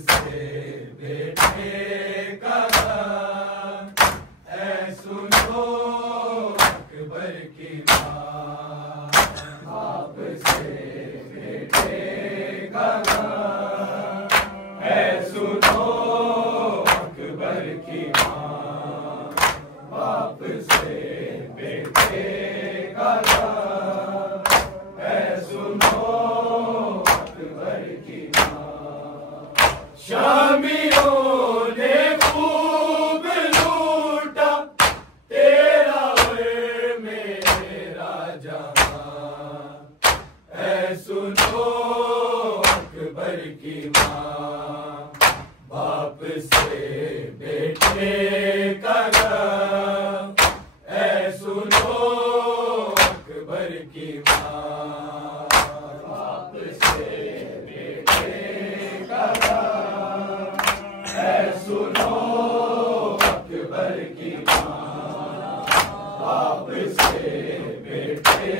से बेटे का गम, ऐ सुनो अकबर की माँ। बाप से बेटे का गम, ऐ सुनो अकबर की माँ। बाप से बेटे का गम, ऐ सुनो अकबर की माँ। शामियों ने खूब लूटा तेरा और मेरा जहां, ऐ सुनो अकबर की माँ। बाप से बेटे का गम, ऐ सुनो अकबर की माँ। बाप से बेटे का गम, ऐ सुनो अकबर की माँ। बाप से बेटे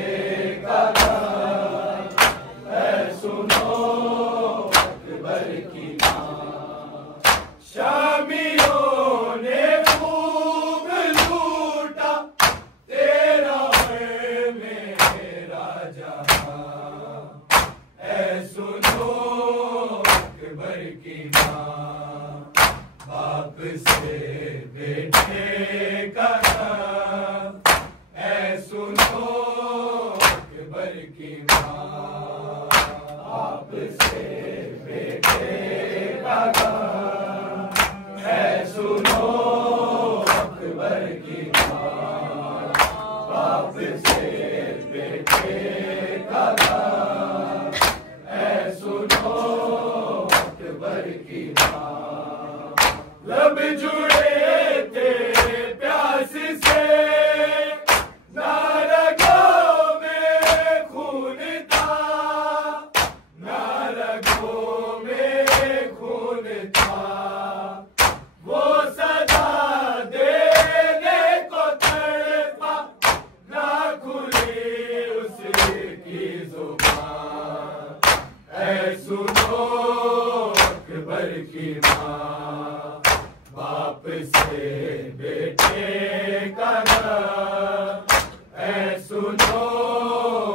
का गम, ऐ सुनो अकबर की माँ। शामियों ने खूब लूटा तेरा और मेरा जहां, ऐ सुनो अकबर की माँ। बाप से बेटे का गम, ऐ सुनो अकबर की माँ। बाप से बेटे का गम, ऐ सुनो अकबर की माँ। बाप से बेटे का गम, ऐ सुनो अकबर की माँ। लब जुड़े थे प्यास से, ना रगों में खून था, ना रगों में खून था। वो सदा देने को तड़पा, ना खुली उसकी जुबान, ऐ सुनो अकबर की माँ। बाप से बेटे का गम, ऐ सुनो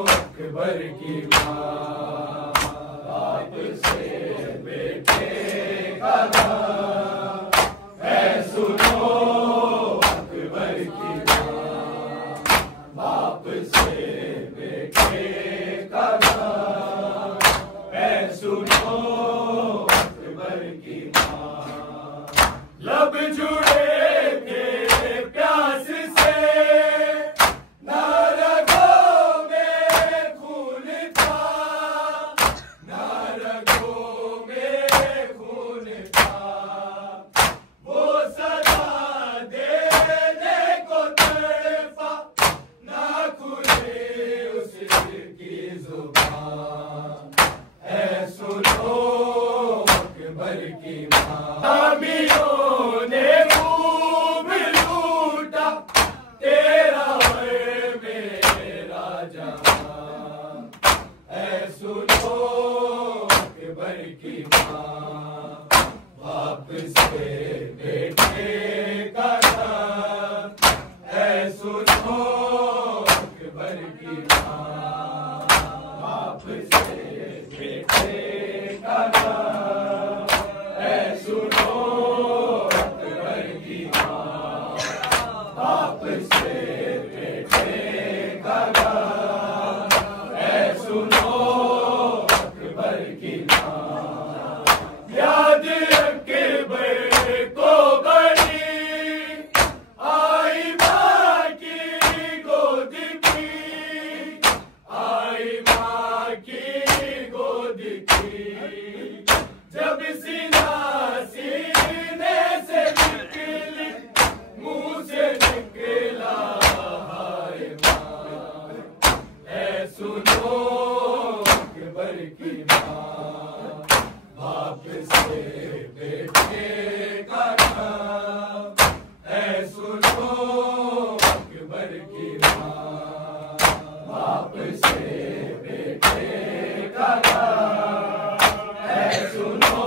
अकबर की माँ। बाप से बेटे का गम, ऐ सुनो अकबर की माँ। बाप से बेटे का गम, ऐ सुनो अकबर की माँ। लब जुड़े थे प्यास से, ना रगों में खून था, ना रगों में खून था। वो सदा देने को तड़पा, ना खुले उसकी जुबान, ऐ सुनो अकबर की माँ। शामियों ने खूब लूटा तेरा और मेरा जहां, ऐ सुनो अकबर की माँ। बाप से बेटे का गम, ऐ सुनो अकबर की माँ। बाप से बेटे का गम, ऐ सुनो अकबर की माँ। बाप से बेटे का गम, ऐ सुनो अकबर की माँ। याद अकबर को बड़ी आई माँ की गोद की, आई माँ की गोद की। जब सीना सीने से निकली, मुंह से निकला हाय माँ, ऐ सुनो अकबर की माँ। बाप से बेटे का गम, ऐ सुनो अकबर की माँ। बाप से बेटे का गम, ऐ सुनो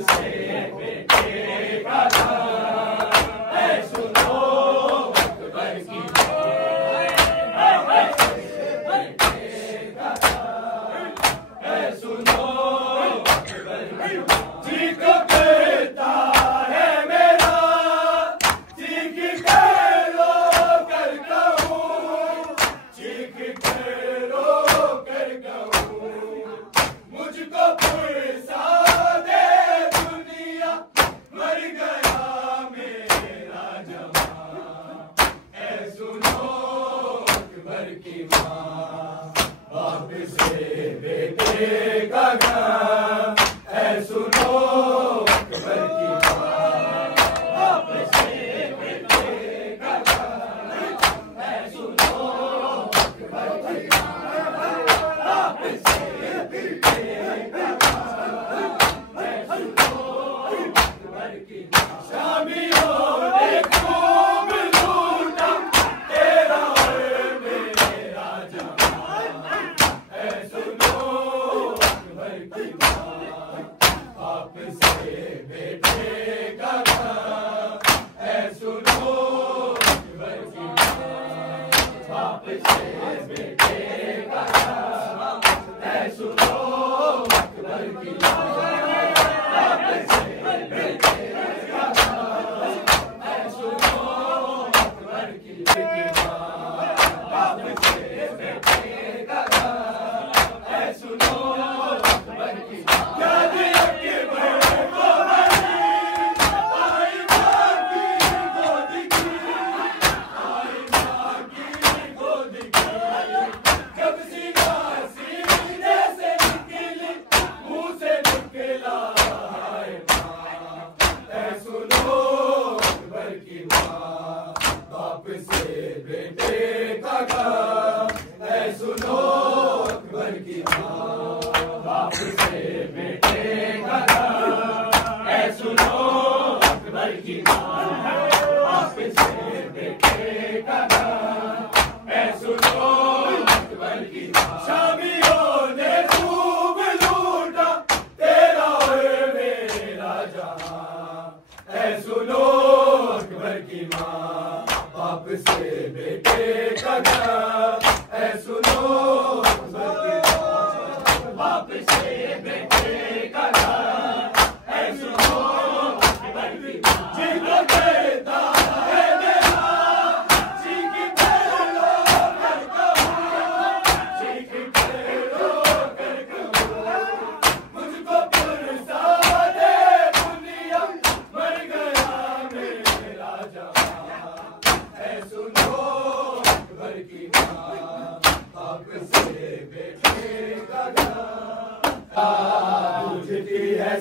से बेटे का नाम है, सुनो अकबर की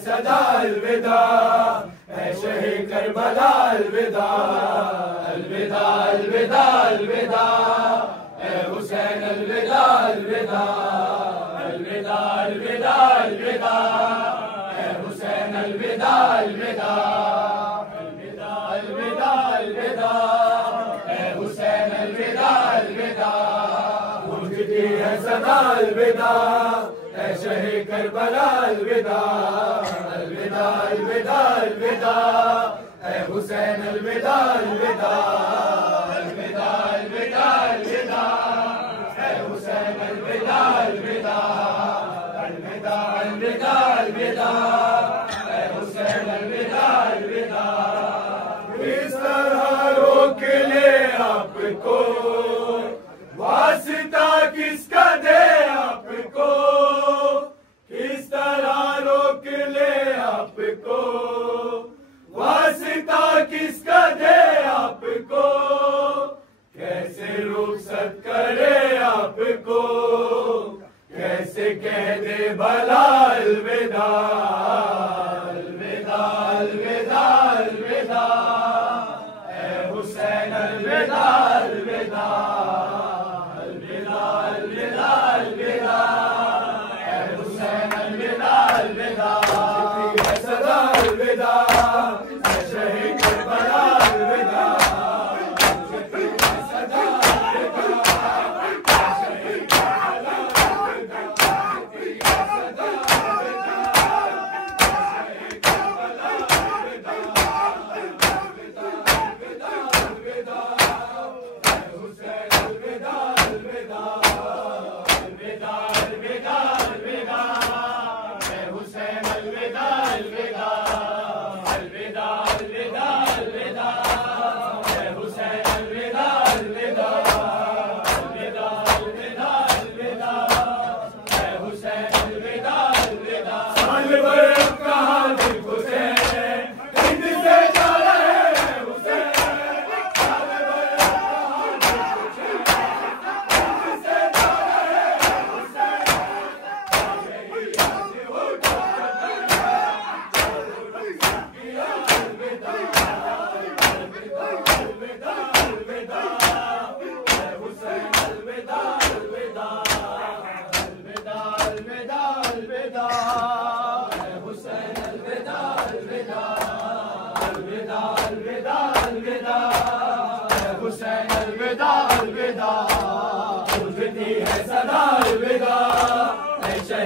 सदा अलविदा है शहे करबला अलविदा अलविदा अलविदा अलविदा है हुसैन अलविदा अलविदा अलविदा अलविदा अलविदा है हुसैन अलविदा अलविदा अलविदा अलविदा अलविदा है हुसैन अलविदा अलविदा मुझे है सदा अलविदा है शहे करबला अलविदा अलविदा अलविदा अलविदा है हुसैन अलविदा अलविदा अलविदा अलविदा अलविदा है हुसैन अलविदा अलविदा अलविदा अलविदा अलविदा है हुसैन अलविदा अलविदा। इस तरह रोक ले आपको वास्ता किसका दे आपको, किस तरह रोक ले आपको वास्ता किसका दे आपको, कैसे रुखसत करे आपको, कैसे कह दे भला अलविदा अलविदा अलविदा अलविदा है हुसैन अलविदा अलविदा अलविदा अलविदा अलविदा है हुसैन अलविदा अलविदा है सदा अलविदा है शहे करबला अलविदा सदा अलविदा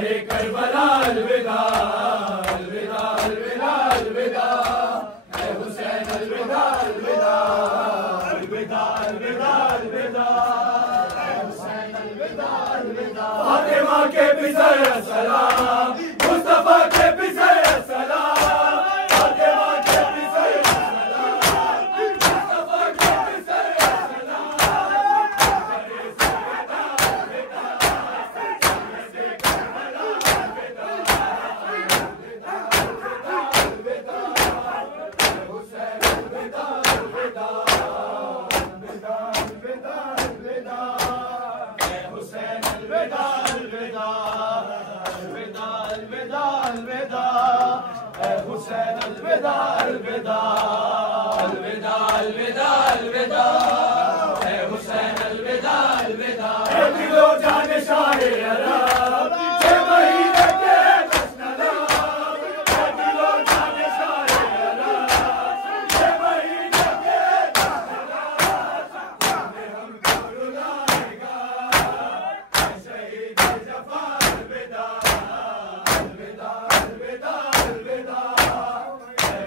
शाहे करबला अलविदा अलविदा अलविदा अलविदा ऐ हुसैन अलविदा अलविदा अलविदा अलविदा अलविदा ऐ हुसैन अलविदा अलविदा फातिमा के बिसर सलाम मुस्तफा के बिसर सलाम फातिमा के बिसर सलाम मुस्तफा के बिसर हुसैन अलविदा अलविदा अलविदा अलविदा अलविदा ऐ हुसैन अलविदा अलविदा ऐ दिलो जान शाहे अरब छे महीने के जश्न लब ऐ दिलो जान शाहे अरब छे महीने के जश्न लब हमको रुलाएगा ऐ शहीद जफा अलविदा अलविदा अलविदा अलविदा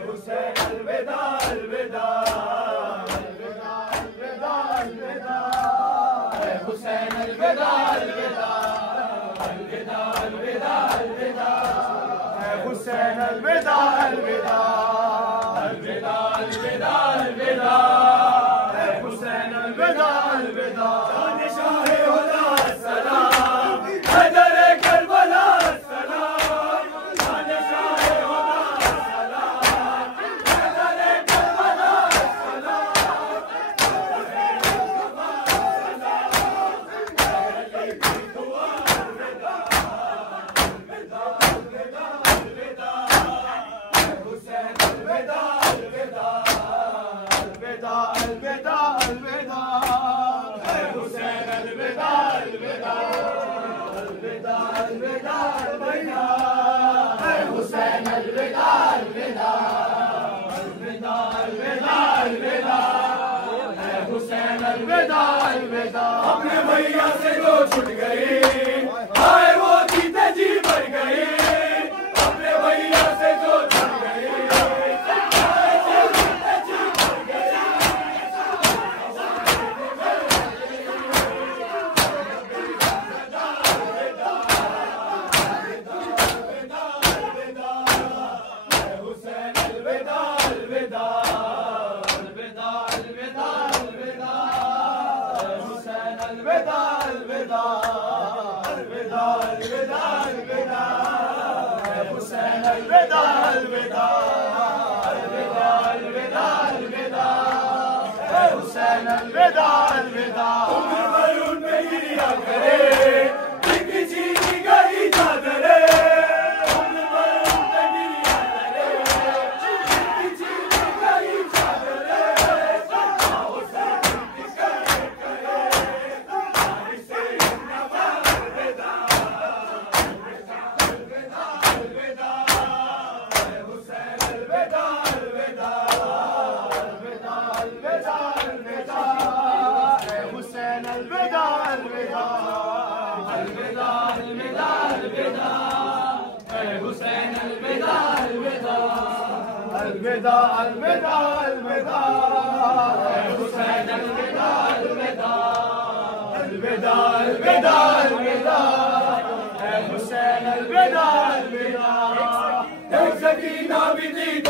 हुसैन अलविदा अलविदा अलविदा अलविदा अलविदा ऐ हुसैन अलविदा अलविदा अलविदा अलविदा अलविदा ऐ हुसैन अलविदा अलविदा अलविदा अलविदा अलविदा ऐ हुसैन अलविदा अलविदा जान शाहे हुदा सलाम हैदर करबला सलाम जान शाहे हुदा सलाम हैदर करबला अपने भैया से जो छुट गई आए वो जीते जी मर गई अपने भैया से जो छुट गई आए वो जीते जी मर गई हुसैन अलविदा अलविदा अलविदा अलविदा अलविदा हुसैन अलविदा अलविदा अलविदा अलविदा अलविदा हुसैन अलविदा अलविदा अलविदा अलविदा अलविदा हुसैन अलविदा अलविदा उम्र भर उन पे गिरिया करे जिनकी चीनी गई चादरे उम्र भर उन पे गिरिया करे जिनकी चीनी गई चादरे अलविदा अलविदा अलविदा हुसैन अलविदा अलविदा अलविदा अलविदा अलविदा हुसैन अलविदा अलविदा एक सकीना भी थी